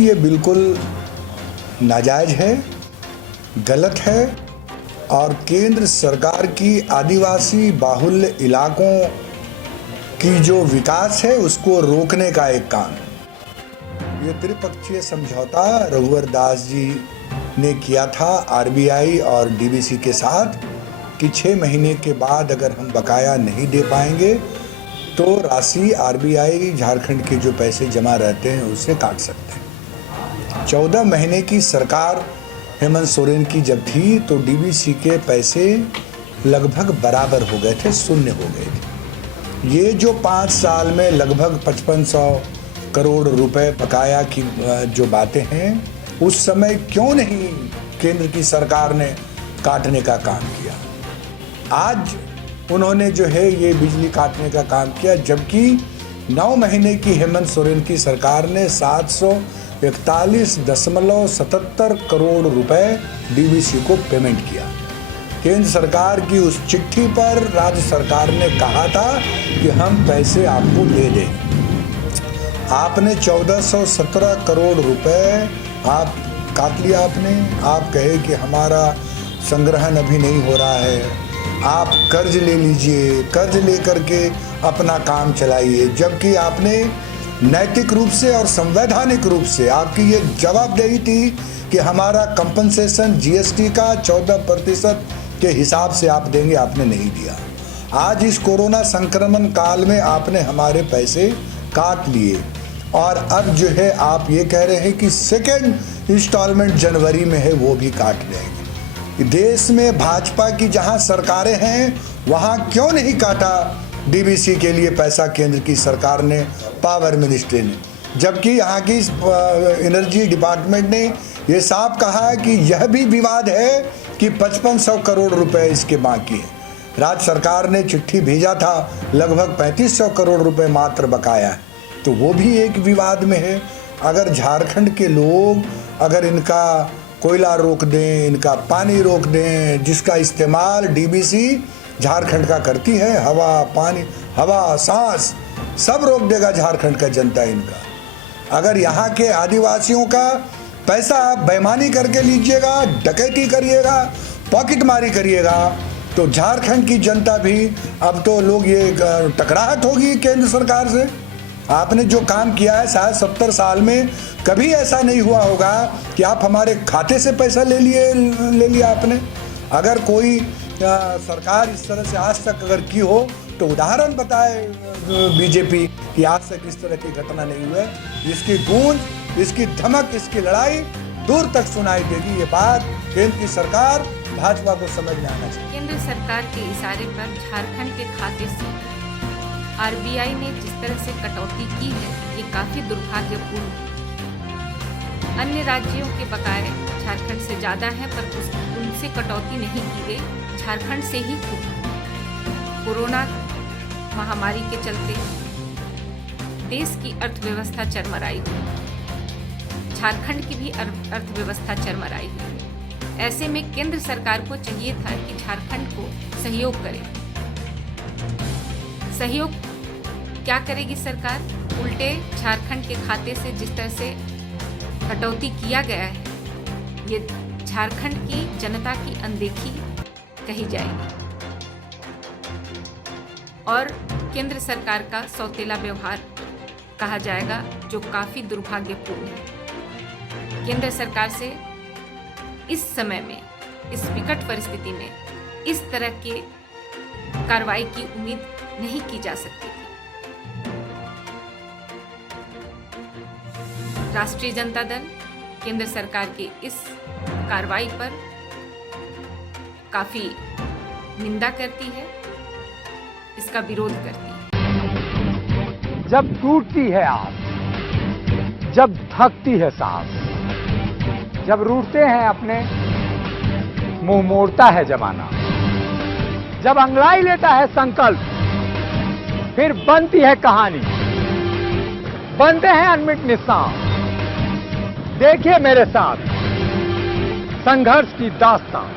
ये बिल्कुल नाजायज है, गलत है और केंद्र सरकार की आदिवासी बाहुल्य इलाकों की जो विकास है उसको रोकने का एक काम है। ये त्रिपक्षीय समझौता रघुवर दास जी ने किया था आरबीआई और डीवीसी के साथ कि 6 महीने के बाद अगर हम बकाया नहीं दे पाएंगे तो राशि आरबीआई झारखंड के जो पैसे जमा रहते हैं उससे काट सकते हैं। 14 महीने की सरकार हेमंत सोरेन की जब थी तो डीवीसी के पैसे लगभग बराबर हो गए थे, शून्य हो गए थे। ये जो 5 साल में लगभग 5500 करोड़ रुपए बकाया की जो बातें हैं, उस समय क्यों नहीं केंद्र की सरकार ने काटने का काम किया। आज उन्होंने जो है ये बिजली काटने का काम किया, जबकि 9 महीने की हेमंत सोरेन की सरकार ने 741.77 करोड़ रुपए डीवीसी को पेमेंट किया। केंद्र सरकार की उस चिट्ठी पर राज्य सरकार ने कहा था कि हम पैसे आपको दे देंगे। आपने 1417 करोड़ रुपए आप काट लिया। आप कहे कि हमारा संग्रहण अभी नहीं हो रहा है, आप कर्ज ले लीजिए, कर्ज लेकर के अपना काम चलाइए, जबकि आपने नैतिक रूप से और संवैधानिक रूप से आपकी ये जवाबदेही थी कि हमारा कंपनसेशन जीएसटी का 14% के हिसाब से आप देंगे, आपने नहीं दिया। आज इस कोरोना संक्रमण काल में आपने हमारे पैसे काट लिए और अब जो है आप ये कह रहे हैं कि सेकेंड इंस्टॉलमेंट जनवरी में है, वो भी काट देंगे। देश में भाजपा की जहां सरकारें हैं वहां क्यों नहीं काटा डीवीसी के लिए पैसा केंद्र की सरकार ने, पावर मिनिस्ट्री ने, जबकि यहाँ की एनर्जी डिपार्टमेंट ने ये साफ कहा है कि यह भी विवाद है कि 5500 करोड़ रुपए इसके बाकी हैं। राज्य सरकार ने चिट्ठी भेजा था, लगभग 3500 करोड़ रुपए मात्र बकाया है, तो वो भी एक विवाद में है। अगर झारखंड के लोग अगर इनका कोयला रोक दें, इनका पानी रोक दें, जिसका इस्तेमाल डीवीसी झारखंड का करती है, हवा, पानी, हवा, सांस सब रोक देगा झारखंड का जनता इनका। अगर यहाँ के आदिवासियों का पैसा आप बेईमानी करके लीजिएगा, डकैती करिएगा, पॉकेटमारी करिएगा, तो झारखंड की जनता भी, अब तो लोग ये टकराहट होगी केंद्र सरकार से। आपने जो काम किया है शायद 70 साल में कभी ऐसा नहीं हुआ होगा कि आप हमारे खाते से पैसा ले लिया आपने। अगर कोई सरकार इस तरह से आज तक अगर की हो तो उदाहरण बताए बीजेपी कि आज तक इस तरह की घटना नहीं हुई है। इसकी गूंज, इसकी धमक, इसकी लड़ाई दूर तक सुनाई देगी। ये बात केंद्र की सरकार भाजपा को समझ में आना चाहिए। केंद्र सरकार के इशारे पर झारखंड के खाते से आरबीआई ने जिस तरह से कटौती की है, ये काफी दुर्भाग्यपूर्ण है। अन्य राज्यों के बकाये झारखंड से ज्यादा हैं, पर उनसे कटौती नहीं की गई, झारखंड से ही की। कोरोना महामारी के चलते देश की अर्थव्यवस्था चरमराई हुई, झारखंड की भी अर्थव्यवस्था चरमराई हुई। ऐसे में केंद्र सरकार को चाहिए था कि झारखंड को सहयोग करे। सहयोग क्या करेगी सरकार? उल्टे झारखंड के खाते से जिस तरह से कटौती किया गया है, ये झारखंड की जनता की अनदेखी कही जाएगी और केंद्र सरकार का सौतेला व्यवहार कहा जाएगा, जो काफी दुर्भाग्यपूर्ण है। केंद्र सरकार से इस समय में, इस विकट परिस्थिति में इस तरह के कार्रवाई की उम्मीद नहीं की जा सकती थी। राष्ट्रीय जनता दल केंद्र सरकार की इस कार्रवाई पर काफी निंदा करती है, इसका विरोध करती है। जब टूटती है आस, जब थकती है सांस, जब रूठते हैं अपने, मुंह मोड़ता है जमाना, जब अंगड़ाई लेता है संकल्प, फिर बनती है कहानी, बनते हैं अनमिट निशान। देखिए मेरे साथ संघर्ष की दास्तान।